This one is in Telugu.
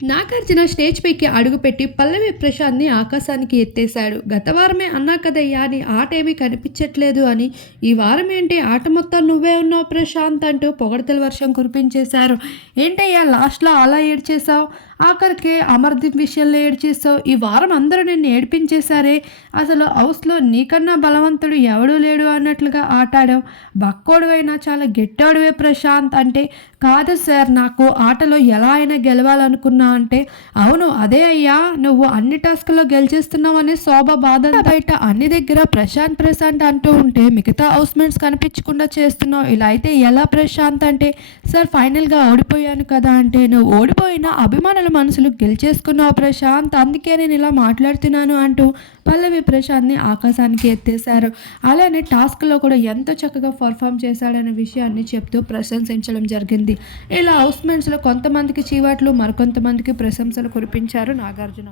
నాగార్జున స్టేజ్ పైకి అడుగుపెట్టి పల్లవి ప్రశాంత్‌ని ఆకాశానికి ఎత్తేశాడు. "గత వారమే అన్నా కదయ్యా నీ ఆటేమీ కనిపించట్లేదు అని. ఈ వారమేంటి ఆట మొత్తం నువ్వే ఉన్నావు ప్రశాంత్" అంటూ పొగడ్తల వర్షం కురిపించేశారు. "ఏంటయ్యా లాస్ట్‌లో అలా ఏడ్చేశావు? ఆఖరికి అమర్‌దీప్ విషయంలో ఏడ్చేశావు. ఈ వారం అందరూ నిన్ను ఏడిపించేశారే. అసలు హౌస్‌లో నీకన్నా బలవంతుడు ఎవడూ లేడు అన్నట్లుగా ఆటాడావు. బక్కోడివైనా చాలా గెట్టోడివే ప్రశాంత్" అంటే "కాదు సార్, నాకు ఆటలో ఎలా అయినా గెలవాలనుకున్నా" అంటే "అవును అదే అయ్యా, నువ్వు అన్ని టాస్క్‌లో గెలిచేస్తున్నావని శోభ బాధంతా బయట అన్ని దగ్గర ప్రశాంత్ ప్రశాంత్ అంటూ ఉంటే మిగతా హౌస్‌మేట్స్ కనిపించకుండా చేస్తున్నావు. ఇలా అయితే ఎలా ప్రశాంత్" అంటే "సార్ ఫైనల్‌గా ఓడిపోయాను కదా" అంటే "నువ్వు ఓడిపోయిన అభిమానుల మనసులు గెలిచేసుకున్నావు ప్రశాంత్, అందుకే నేను ఇలా మాట్లాడుతున్నాను" అంటూ పల్లవి ప్రశాంత్‌ని ఆకాశానికి ఎత్తేశారు. అలానే టాస్క్‌లో కూడా ఎంతో చక్కగా పర్ఫామ్ చేశాడనే విషయాన్ని చెప్తూ ప్రశంసించడం జరిగింది. ఇలా హౌస్‌మేట్స్‌లో కొంతమందికి చీవాట్లు, మరికొంతమందికి ప్రశంసలు కురిపించారు నాగార్జున.